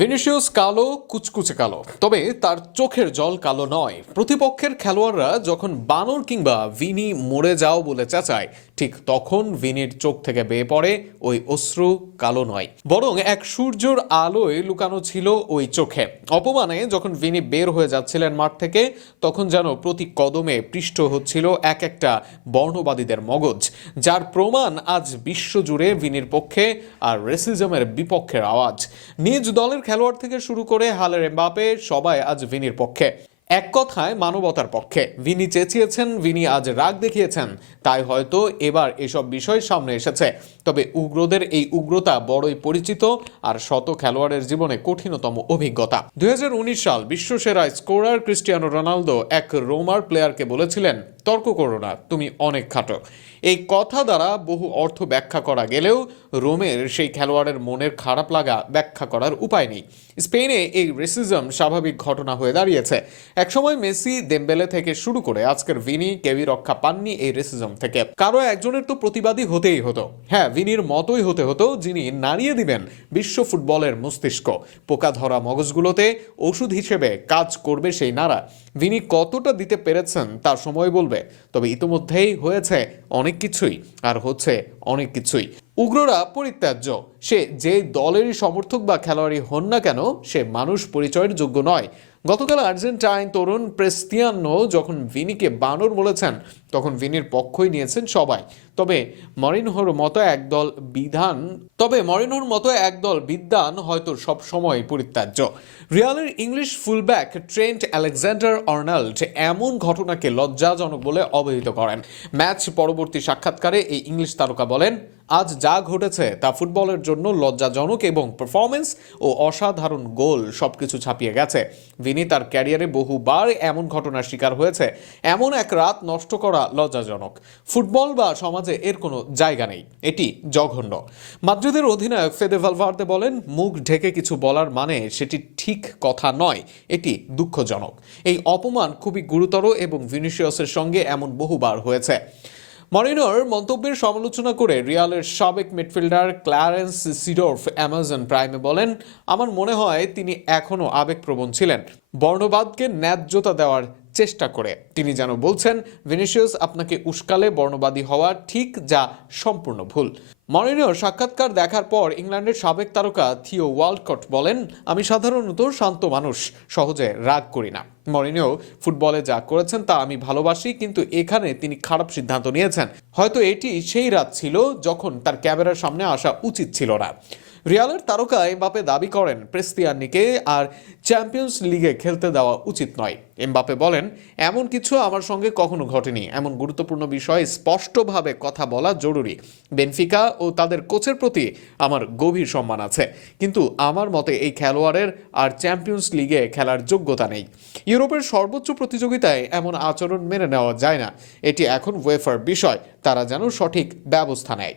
Vinicius কালো, কুচকুচে কালো, তবে তার চোখের জল কালো নয়। প্রতিপক্ষের খেলোয়াড়রা যখন বানর কিংবা ভিনি মরে যাও বলে চেঁচায়, ঠিক তখন ভিনির চোখ থেকে বেয়ে পড়ে ওই অশ্রু কালো নয়, বরং এক সূর্যের আলোয় লুকানো ছিল ওই চোখে। অপমানে যখন ভিনি বের হয়ে যাচ্ছিলেন মাঠ থেকে, তখন যেন প্রতি কদমে পৃষ্ঠ হচ্ছিল এক একটা বর্ণবাদীদের মগজ, যার প্রমাণ আজ বিশ্বজুড়ে ভিনির পক্ষে আর রেসিজমের বিপক্ষের আওয়াজ। নিজ দলের খেলোয়াড় থেকে শুরু করে হালের এমবাপে সবাই আজ ভিনির পক্ষে। এক কথায় মানবতার পক্ষে। ভিনি চেঁচিয়েছেন, ভিনি আজ রাগ দেখিয়েছেন, তাই হয়তো এবার এসব বিষয় সামনে এসেছে। তবে উগ্রদের এই উগ্রতা বড়ই পরিচিত আর শত খেলোয়াড়ের জীবনে কঠিনতম অভিজ্ঞতা। 2019 সাল বিশ্বসেরা স্কোরার ক্রিস্টিয়ানো রোনালদো এক রোমার প্লেয়ারকে বলেছিলেন, তর্ক করো না, তুমি অনেক খাটো। এই কথা দ্বারা বহু অর্থ ব্যাখ্যা করা গেলেও রোমের সেই খেলোয়াড়ের মনের খারাপ লাগা ব্যাখ্যা করার উপায় নেই। স্পেনে এই রেসিজম স্বাভাবিক ঘটনা হয়ে দাঁড়িয়েছে। একসময় মেসি, দেমবেলে থেকে শুরু করে আজকের ভিনি কেউই রক্ষা পাননি এই রেসিজম থেকে। কারো একজনের তো প্রতিবাদী হতেই হতো। হ্যাঁ, ভিনির মতোই হতে হতো, যিনি নাড়িয়ে দিবেন বিশ্ব ফুটবলের মস্তিষ্ক। পোকা ধরা মগজগুলোতে ওষুধ হিসেবে কাজ করবে সেই নাড়া। ভিনি কতটা দিতে পেরেছেন তা সময় বলবে। তবে ইতিমধ্যেই হয়েছে অনেক কিছুই, আর হচ্ছে অনেক কিছুই। উগ্ররা পরিত্যাজ্য। সে যে দলেরই সমর্থক বা খেলোয়াড়ই হন না কেন, সে মানুষ পরিচয়ের যোগ্য নয়। গতকাল আর্জেন্টাইন তরুণ প্রেস্তিয়ানো যখন ভিনিকে বানর বলেছেন, তখন ভিনির পক্ষই নিয়েছেন সবাই। তবে মরিনহোর মতো একদল বিদ্বান হয়তো সব সময় পরিত্যাজ্য। রিয়ালের English fullback Trent Alexander Arnold এমন ঘটনাকে লজ্জাজনক বলে অবহিত করেন। ম্যাচ পরবর্তী সাক্ষাৎকারে এই ইংলিশ তারকা বলেন, আজ যা ঘটেছে তা ফুটবলের জন্য লজ্জাজনক এবং পারফরমেন্স ও অসাধারণ গোল সবকিছু ছাপিয়ে গেছে। ভিনি তার ক্যারিয়ারে বহুবার এমন ঘটনার শিকার হয়েছে। এমন এক রাত নষ্ট করা লজ্জাজনক। ফুটবল বা সমাজে এর কোনো জায়গা নেই। এটি জঘন্য। মাদ্রিদের অধিনায়ক ফেদে ভালভার্দে বলেন, মুখ ঢেকে কিছু বলার মানে সেটি ঠিক কথা নয়, এটি দুঃখজনক। এই অপমান খুবই গুরুতর এবং ভিনিসিয়াসের সঙ্গে এমন বহুবার হয়েছে। মরিনোর মন্তব্যের সমালোচনা করে রিয়ালের সাবেক মিডফিল্ডার ক্লারেন্স সিডর্ফ অ্যামাজন প্রাইমে বলেন, আমার মনে হয় তিনি এখনও আবেগপ্রবণ ছিলেন, বর্ণবাদকে ন্যায্যতা দেওয়ার চেষ্টা করে। তিনি যেন বলছেন, ভিনিসিয়াস আপনাকে উস্কালে বর্ণবাদী হওয়া ঠিক, যা সম্পূর্ণ ভুল। মরিনোর সাক্ষাৎকার দেখার পর ইংল্যান্ডের সাবেক তারকা থিও ওয়ালকট বলেন, আমি সাধারণত শান্ত মানুষ, সহজে রাগ করি না। মরিনো ফুটবলে যা করেছেন তা আমি ভালোবাসি, কিন্তু এখানে তিনি খারাপ সিদ্ধান্ত নিয়েছেন। হয়তো এটি সেই রাত ছিল যখন তার ক্যামেরার সামনে আসা উচিত ছিল না। রিয়ালের তারকা এমবাপে দাবি করেন, প্রেস্তিয়ানিকে আর চ্যাম্পিয়ন্স লিগে খেলতে দেওয়া উচিত নয়। এমবাপে বলেন, এমন কিছু আমার সঙ্গে কখনো ঘটেনি। এমন গুরুত্বপূর্ণ বিষয়ে স্পষ্টভাবে কথা বলা জরুরি। বেনফিকা ও তাদের কোচের প্রতি আমার গভীর সম্মান আছে, কিন্তু আমার মতে এই খেলোয়াড়ের আর চ্যাম্পিয়ন্স লিগে খেলার যোগ্যতা নেই। ইউরোপের সর্বোচ্চ প্রতিযোগিতায় এমন আচরণ মেনে নেওয়া যায় না। এটি এখন ওয়েফার বিষয়, তারা যেন সঠিক ব্যবস্থা নেয়।